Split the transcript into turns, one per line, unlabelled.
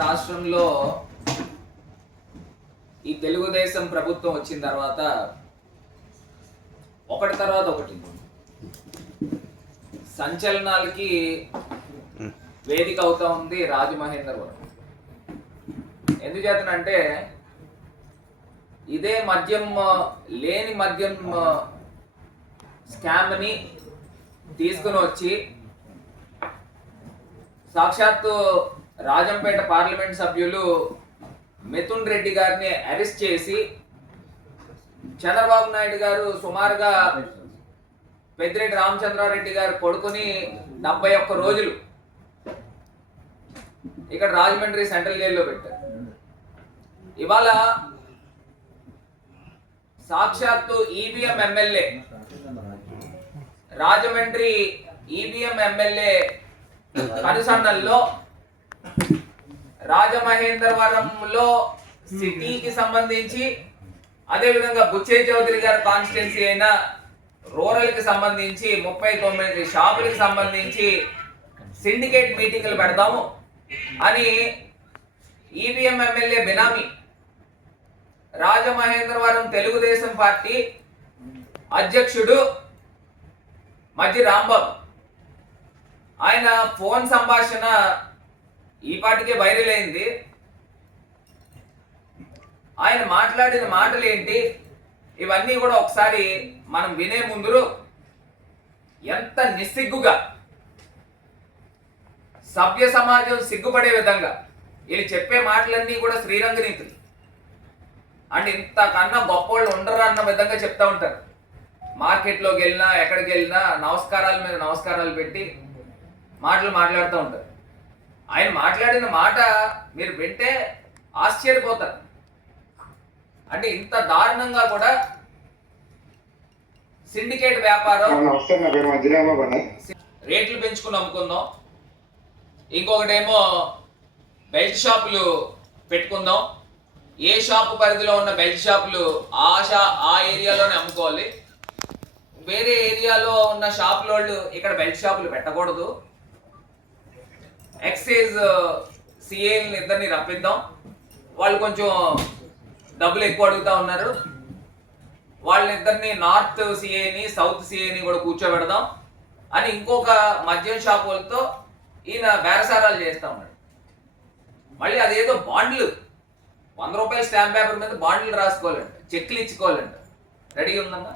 రాష్ట్రంలో ఈ తెలుగుదేశం ప్రభుత్వం వచ్చిన తర్వాత ఒకటి తర్వాత ఒకటి. సంచలనాలకి వేదిక అవుతా ఉంది రాజమహేంద్రవరం. ఎందుచేతనంటే ఇదే మద్యం లేని మద్యం స్కామ్ని తీసుకుని వచ్చి సాక్షాత్తు రాజంపేట పార్లమెంట్ సభ్యులు మిథున్ రెడ్డి గారిని అరెస్ట్ చేసి చంద్రబాబు నాయుడు గారు సుమారుగా పెద్దిరెడ్డి రామచంద్రారెడ్డి గారు కొడుకుని డెబ్బై ఒక్క రోజులు ఇక్కడ రాజమండ్రి సెంట్రల్ జైల్లో పెట్టారు. ఇవాళ సాక్షాత్తు EVM MLA Rajahmundry EVM MLA కనుసన్నల్లో రాజమహేంద్రవరంలో సిటీకి సంబంధించి అదేవిధంగా బుచ్చే చౌదరి గారి కాన్స్టిట్యున్సీ అయిన రూరల్కి సంబంధించి ముప్పై తొమ్మిది షాపులకు సంబంధించి సిండికేట్ మీటింగ్లు పెడదాము అని ఈవీఎం ఎమ్మెల్యే బినామీ. రాజమహేంద్రవరం తెలుగుదేశం పార్టీ అధ్యక్షుడు మధ్య రాంబాబు. ఆయన ఫోన్ సంభాషణ ఈ పాటికే వైరల్ అయింది. ఆయన మాట్లాడిన మాటలు ఏంటి? ఇవన్నీ కూడా ఒకసారి మనం వినే ముందు ఎంత నిస్సిగ్గుగా సభ్య సమాజం సిగ్గుపడే విధంగా వీళ్ళు చెప్పే మాటలన్నీ కూడా శ్రీరంగ నీతులు. అండ్ ఇంతకన్నా గొప్పోళ్ళు ఉండరు అన్న విధంగా చెప్తా ఉంటారు. మార్కెట్లోకి వెళ్ళినా ఎక్కడికి వెళ్ళినా నమస్కారాల మీద నమస్కారాలు పెట్టి మాటలు మాట్లాడుతూ ఉంటారు. ఆయన మాట్లాడిన మాట మీరు వింటే ఆశ్చర్యపోతారు. అంటే ఇంత దారుణంగా కూడా సిండికేట్ వ్యాపారం రేట్లు పెంచుకుని అమ్ముకుందాం ఇంకొకటేమో బెల్ట్ షాపులు పెట్టుకుందాం. ఏ షాపు పరిధిలో ఉన్న బెల్ట్ షాపులు ఆ షా ఆ ఏరియాలోనే అమ్ముకోవాలి. వేరే ఏరియాలో ఉన్న షాపుల వాళ్ళు ఇక్కడ బెల్ట్ షాపులు పెట్టకూడదు. ఎక్సైజ్ సిఏని uh, ఇద్దరిని రప్పిద్దాం. వాళ్ళు కొంచెం డబ్బులు ఎక్కువ అడుగుతా ఉన్నారు. వాళ్ళిద్దరిని నార్త్ సిఏని సౌత్ సిఏని కూడా కూర్చోబెడదాం. అని ఇంకొక మద్యం షాపులతో ఈయన బేరసారాలు చేస్తా ఉన్నాడు. మళ్ళీ అదేదో బాండ్లు. వంద రూపాయల స్టాంప్ పేపర్ మీద బాండ్లు రాసుకోవాలంట. చెక్లు ఇచ్చుకోవాలంట. రెడీ ఉందమ్మా?